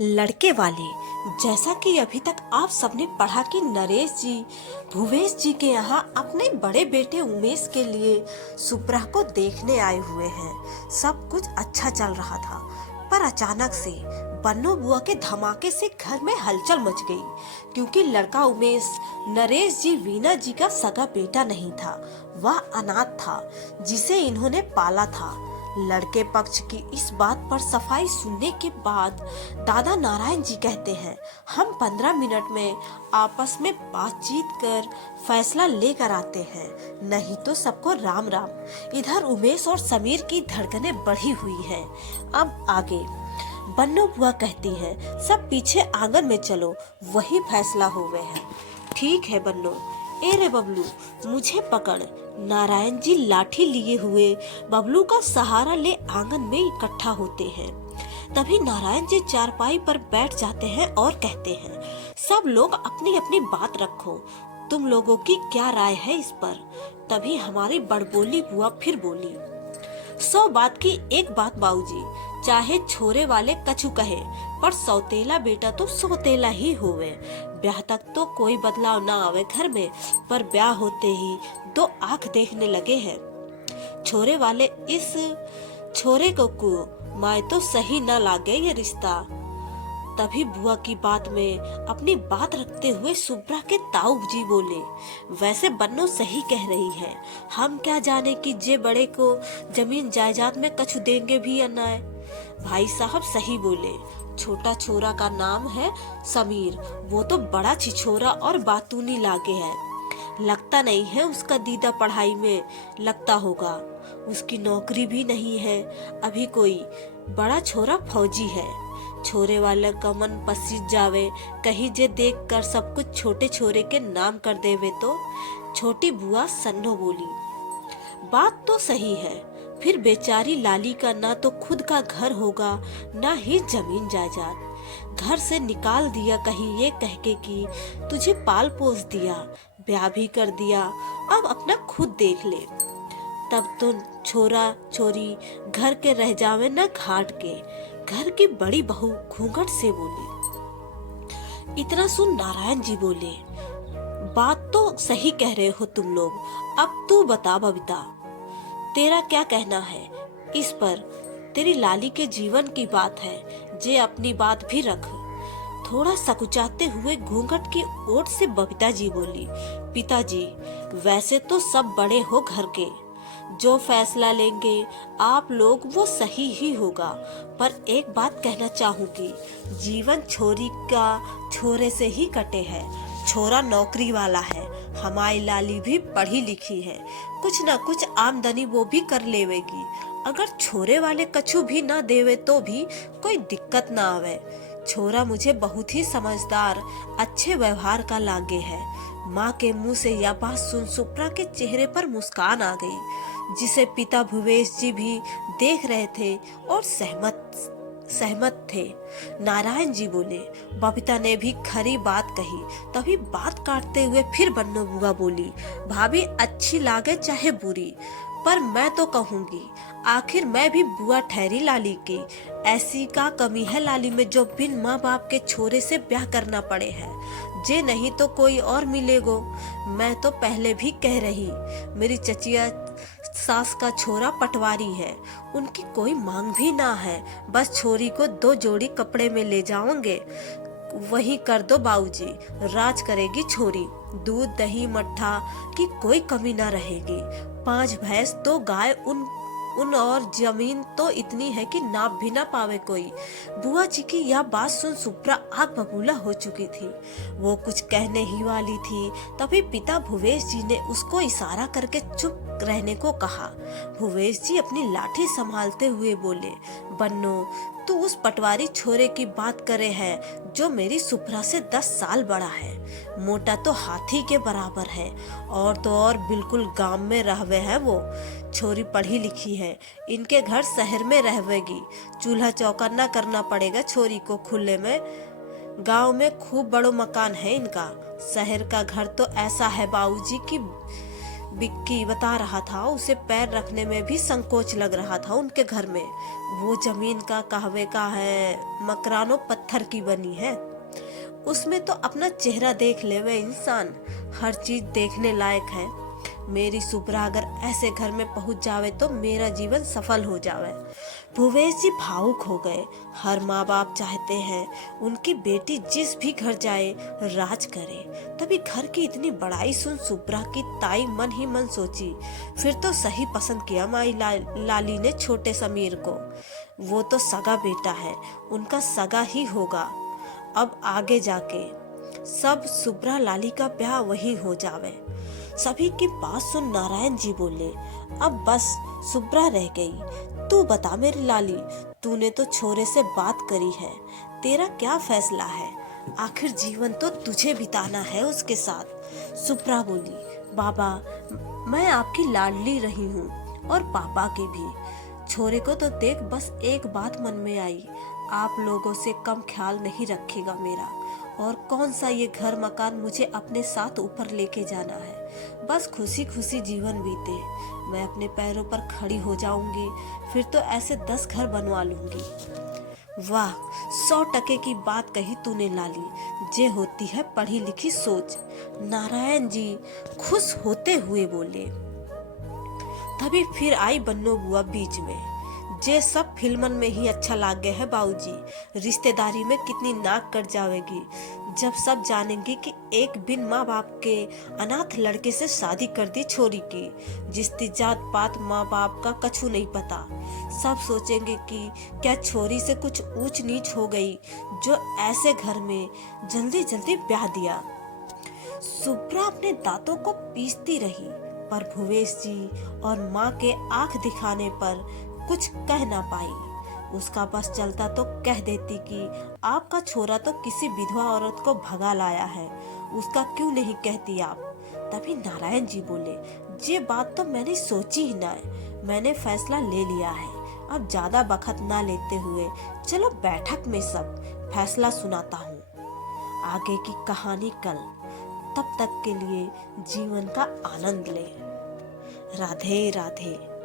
लड़के वाले। जैसा कि अभी तक आप सबने पढ़ा कि नरेश जी भुवेश जी के यहाँ अपने बड़े बेटे उमेश के लिए सुब्रह को देखने आए हुए हैं। सब कुछ अच्छा चल रहा था, पर अचानक से बन्नो बुआ के धमाके से घर में हलचल मच गई, क्योंकि लड़का उमेश नरेश जी वीना जी का सगा बेटा नहीं था। वह अनाथ था जिसे इन्होंने पाला था। लड़के पक्ष की इस बात पर सफाई सुनने के बाद दादा नारायण जी कहते हैं, हम 15 मिनट में आपस में बातचीत कर फैसला लेकर आते हैं, नहीं तो सबको राम राम। इधर उमेश और समीर की धड़कनें बढ़ी हुई हैं। अब आगे बन्नो बुआ कहती है, सब पीछे आंगन में चलो, वही फैसला हो गए हैं। ठीक है बन्नो। ए रे बबलू, मुझे पकड़। नारायण जी लाठी लिए हुए बबलू का सहारा ले आंगन में इकट्ठा होते हैं। तभी नारायण जी चारपाई पर बैठ जाते हैं और कहते हैं, सब लोग अपनी अपनी बात रखो, तुम लोगों की क्या राय है इस पर। तभी हमारी बड़बोली बुआ फिर बोली, 100 बात की एक बात बाबूजी, चाहे छोरे वाले कछु कहे, पर सौतेला बेटा तो सौतेला ही होवे। ब्याह तक तो कोई बदलाव ना आवे घर में, पर ब्याह होते ही दो आंख देखने लगे हैं। छोरे वाले इस छोरे को माए तो सही ना लागे ये रिश्ता। तभी बुआ की बात में अपनी बात रखते हुए सुब्रा के ताऊ जी बोले, वैसे बन्नो सही कह रही है, हम क्या जाने कि जे बड़े को जमीन जायदाद में कछु देंगे भी या ना। भाई साहब सही बोले, छोटा छोरा का नाम है समीर, वो तो बड़ा छिछोरा और बातूनी लागे है। लगता नहीं है उसका दीदा पढ़ाई में लगता होगा, उसकी नौकरी भी नहीं है अभी कोई। बड़ा छोरा फौजी है। छोरे वाले का मन पसीज जावे, कहीं जे देख कर सब कुछ छोटे छोरे के नाम कर देवे तो। छोटी बुआ सन्नो बोली, बात तो सही है, फिर बेचारी लाली का ना तो खुद का घर होगा ना ही जमीन जायदाद। घर से निकाल दिया कहीं ये कह के कि तुझे पाल पोस दिया, ब्याह भी कर दिया, अब अपना खुद देख ले। तब तो छोरा छोरी घर के रह जावे न घाट के। घर की बड़ी बहू घूंघट से बोली। इतना सुन नारायण जी बोले, बात तो सही कह रहे हो तुम लोग, अब तू बता बबीता, तेरा क्या कहना है इस पर। तेरी लाली के जीवन की बात है, जे अपनी बात भी रख। थोड़ा सकुचाते हुए घूंघट की ओट से बबीता जी बोली, पिताजी वैसे तो सब बड़े हो घर के, जो फैसला लेंगे आप लोग वो सही ही होगा, पर एक बात कहना चाहूंगी, जीवन छोरी का छोरे से ही कटे है। छोरा नौकरी वाला है, हमारी लाली भी पढ़ी लिखी है, कुछ न कुछ आमदनी वो भी कर लेवेगी। अगर छोरे वाले कछु भी ना देवे तो भी कोई दिक्कत ना आवे। छोरा मुझे बहुत ही समझदार अच्छे व्यवहार का लागे है। माँ के मुंह से यह बात सुन सुप्रा के चेहरे पर मुस्कान आ गई, जिसे पिता भुवेश जी भी देख रहे थे और सहमत थे। नारायण जी बोले, बबीता ने भी खरी बात कही। तभी बात काटते हुए फिर बन्नो बुआ बोली, भाभी अच्छी लागे चाहे बुरी, पर मैं तो कहूंगी, आखिर मैं भी बुआ ठहरी लाली की। ऐसी का कमी है लाली में जो बिन माँ बाप के छोरे से ब्याह करना पड़े है, जे नहीं तो कोई और मिलेगो। मैं तो पहले भी कह रही, मेरी चचिया सास का छोरा पटवारी है, उनकी कोई मांग भी ना है, बस छोरी को 2 जोड़ी कपड़े में ले जाओगे, वही कर दो बाबूजी, राज करेगी छोरी। दूध दही मट्ठा की कोई कमी ना रहेगी। 5 भैंस 2 गाय, उन और जमीन तो इतनी है कि नाप भी ना पावे कोई। बुआ जी की यह बात सुन सुप्रा आग बबूला हो चुकी थी। वो कुछ कहने ही वाली थी, तभी पिता भुवेश जी ने उसको इशारा करके चुप रहने को कहा। भुवेश जी अपनी लाठी संभालते हुए बोले, बन्नो तू उस पटवारी छोरे की बात करे है जो मेरी सुप्रा से 10 साल बड़ा है, मोटा तो हाथी के बराबर है, और तो और बिल्कुल गांव में रहवे है वो। छोरी पढ़ी लिखी है, इनके घर शहर में रहवेगी, चूल्हा चौका न करना पड़ेगा छोरी को खुले में। गांव में खूब बड़ो मकान है इनका, शहर का घर तो ऐसा है बाबूजी की बिक्की बता रहा था उसे पैर रखने में भी संकोच लग रहा था उनके घर में। वो जमीन का कहवे का है, मकरानो पत्थर की बनी है। उसमें तो अपना चेहरा देख ले वे इंसान, हर चीज देखने लायक है। मेरी सुब्रा अगर ऐसे घर में पहुंच जावे तो मेरा जीवन सफल हो जावे। भूवेश जी भावुक हो गए। हर माँ बाप चाहते हैं उनकी बेटी जिस भी घर जाए राज करे। तभी घर की इतनी बड़ाई सुन सुब्रा की ताई मन ही मन सोची, फिर तो सही पसंद किया माई लाली ने छोटे समीर को। वो तो सगा बेटा है, उनका सगा ही होगा। अब आगे जाके सब सुब्रा लाली का ब्याह वही हो जावे। सभी की बात सुन नारायण जी बोले, अब बस सुब्रा रह गई। तू बता मेरी लाली, तूने तो छोरे से बात करी है, तेरा क्या फैसला है? आखिर जीवन तो तुझे बिताना है उसके साथ। सुब्रा बोली, बाबा मैं आपकी लाडली रही हूँ और पापा की भी। छोरे को तो देख बस एक बात मन में आई, आप लोगों से कम ख्याल नहीं रखेगा मेरा। और कौन सा ये घर मकान मुझे अपने साथ ऊपर लेके जाना है। बस खुशी खुशी जीवन बीते, मैं अपने पैरों पर खड़ी हो जाऊंगी, फिर तो ऐसे 10 घर बनवा लूंगी। वाह, 100% की बात कही तूने लाली, जे होती है पढ़ी लिखी सोच। नारायण जी खुश होते हुए बोले। तभी फिर आई बन्नो बुआ बीच में, जे सब फिल्मन में ही अच्छा लाग गया है बाबूजी। रिश्तेदारी में कितनी नाक कट जाएगी जब सब जानेंगे कि एक बिन माँ बाप के अनाथ लड़के से शादी कर दी छोरी की, जिसकी जात पात माँ बाप का कछु नहीं पता। सब सोचेंगे कि क्या छोरी से कुछ ऊंच नीच हो गई जो ऐसे घर में जल्दी जल्दी ब्याह दिया। सुब्रा अपने दांतों को पीसती रही, पर भुवेश जी और माँ के आंख दिखाने पर कुछ कह ना पाई। उसका बस चलता तो कह देती कि आपका छोरा तो किसी विधवा औरत को भगा लाया है, उसका क्यों नहीं कहती आप। तभी नारायण जी बोले, ये बात तो मैंने सोची ही ना है, मैंने फैसला ले लिया है। अब ज्यादा बखत ना लेते हुए चलो बैठक में सब फैसला सुनाता हूँ। आगे की कहानी कल, तब तक के लिए जीवन का आनंद ले। राधे राधे।